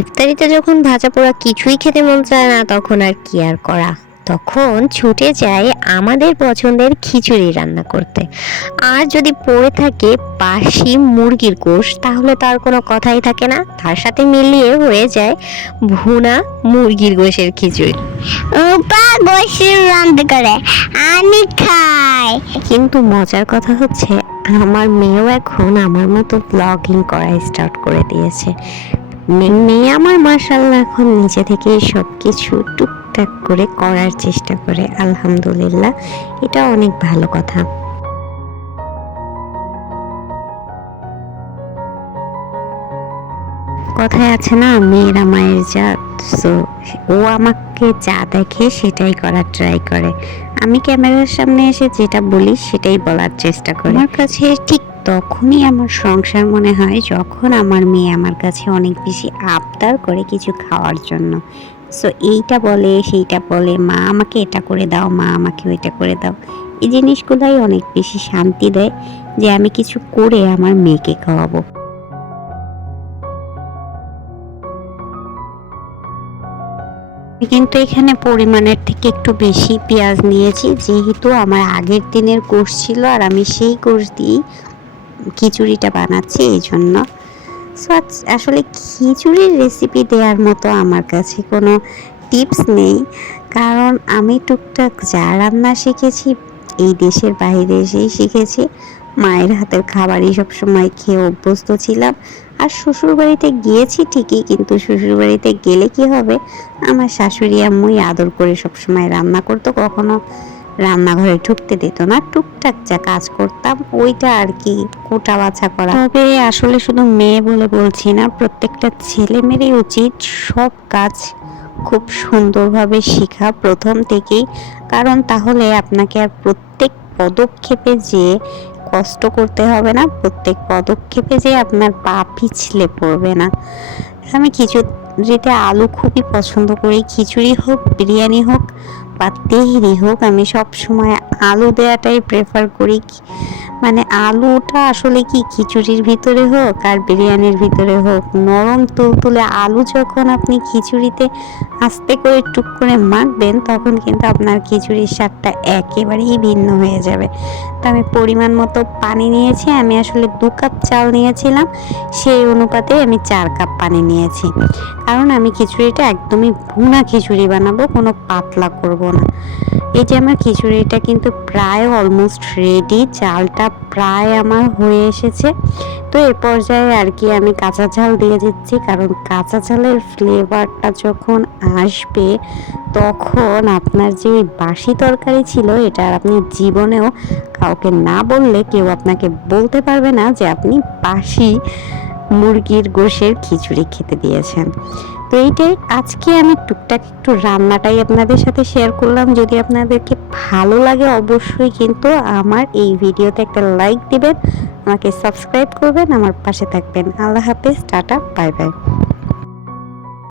ইফতারিতে যখন ভাজা পোড়া কিছুই খেতে মন চায় না, তখন আর কি আর করা, তখন ছুটে যায় আমাদের পছন্দের খিচুড়ি রান্না করতে। আর যদি পড়ে থাকে বাসি মুরগির গোশ, তাহলে তার কোনো কথাই থাকে না, তার সাথে মিলিয়ে হয়ে যায় ভুনা মুরগির গোশের খিচুড়ি। ওপা গোসল রান্না করে, আমি খাই। কিন্তু মজার কথা হচ্ছে, আমার মেয়েও এখন আমার মতো ব্লগিং করা স্টার্ট করে দিয়েছে। মেয়ে আমার মাশাআল্লাহ এখন নিজে থেকেই সবকিছু টুকটাক করে করার চেষ্টা করে, আলহামদুলিল্লাহ, এটা অনেক ভালো কথা। কথায় আছে না, মেয়েরা মায়ের জাত। সো ও আমাকে যা দেখে সেটাই করার ট্রাই করে। আমি ক্যামেরার সামনে এসে যেটা বলি সেটাই বলার চেষ্টা করি। আমার কাছে ঠিক তখনই আমার সংসার মনে হয় যখন আমার মেয়ে আমার কাছে অনেক বেশি আবদার করে কিছু খাওয়ার জন্য। সো এইটা বলে সেইটা বলে, মা আমাকে এটা করে দাও, মা আমাকে ওইটা করে দাও। এই জিনিসগুলাই অনেক বেশি শান্তি দেয় যে আমি কিছু করে আমার মেয়েকে খাওয়াবো। কিন্তু এখানে পরিমাণের থেকে একটু বেশি পেঁয়াজ নিয়েছি, যেহেতু আমার আগের দিনের কোর্স ছিল আর আমি সেই কোর্স দিয়েই খিচুড়িটা বানাচ্ছি, এই জন্য। সো আসলে খিচুড়ির রেসিপি দেওয়ার মতো আমার কাছে কোনো টিপস নেই, কারণ আমি টুকটাক যা রান্না শিখেছি এই দেশের বাইরে এসেই শিখেছি। মায়ের হাতের খাবারই সবসময় খেয়ে অভ্যস্ত ছিলাম। আর শ্বশুরবাড়িতে গিয়েছি ঠিকই, কিন্তু শ্বশুরবাড়িতে গেলে কি হবে, আমার শাশুড়ি আম্মুই আদর করে সবসময় রান্না করতো, কখনো রান্নাঘরে ঢুকতে দিত না। টুকটাক যা কাজ করতাম ওইটা আর কি, কোটা বাছা করা। তবে আসলে শুধু মেয়ে বলে বলছি না, প্রত্যেকটা ছেলে মেয়েরই উচিত সব কাজ খুব সুন্দরভাবে শেখা প্রথম থেকেই, কারণ তাহলে আপনাকে আর প্রত্যেক পদক্ষেপে যে কষ্ট করতে হবে না, প্রত্যেক পদক্ষেপে যে আপনার পা পিছলে পড়বে না। আমি খিচুড়িতে আলু খুবই পছন্দ করি, খিচুড়ি হোক, বিরিয়ানি হোক বা তেহেরি হোক, আমি সব সময় আলু দেওয়াটাই প্রেফার করি। মানে আলুটা আসলে কি খিচুড়ির ভিতরে হোক আর বিরিয়ানির ভিতরে হোক, নরম তুলতুলে আলু যখন আপনি খিচুড়িতে আস্তে করে টুক করে মাখবেন, তখন কিন্তু আপনার খিচুড়ির স্বাদটা একেবারেই ভিন্ন হয়ে যাবে। তো আমি পরিমাণ মতো পানি নিয়েছি, আমি আসলে 2 কাপ চাল নিয়েছিলাম, সেই অনুপাতে আমি 4 কাপ পানি নিয়েছি, কারণ আমি খিচুড়িটা একদমই ভুনা খিচুড়ি বানাবো, কোনো পাতলা করব না। এই যে আমার খিচুড়িটা কিন্তু প্রায় অলমোস্ট রেডি, চালটা প্রায় আমার হয়ে এসেছে। তো এ পর্যায়ে আর কি আমি কাঁচা ঝাল দিয়ে দিচ্ছি, কারণ কাঁচা ঝালের ফ্লেভারটা যখন আসবে, তখন আপনার যে বাসি তরকারি ছিল এটা আর আপনি জীবনেও কাউকে না বললে কেউ আপনাকে বলতে পারবে না যে আপনি বাসি মুরগির গোশের খিচুড়ি খেতে দিয়েছেন। তো এইটাই আজকে আমি টুকটাক একটু রান্নাটাই আপনাদের সাথে শেয়ার করলাম। যদি আপনাদেরকে ভালো লাগে অবশ্যই কিন্তু আমার এই ভিডিওতে একটা লাইক দিবেন, আমাকে সাবস্ক্রাইব করবেন, আমার পাশে থাকবেন। আল্লাহ হাফেজ, টাটা, বাই বাই।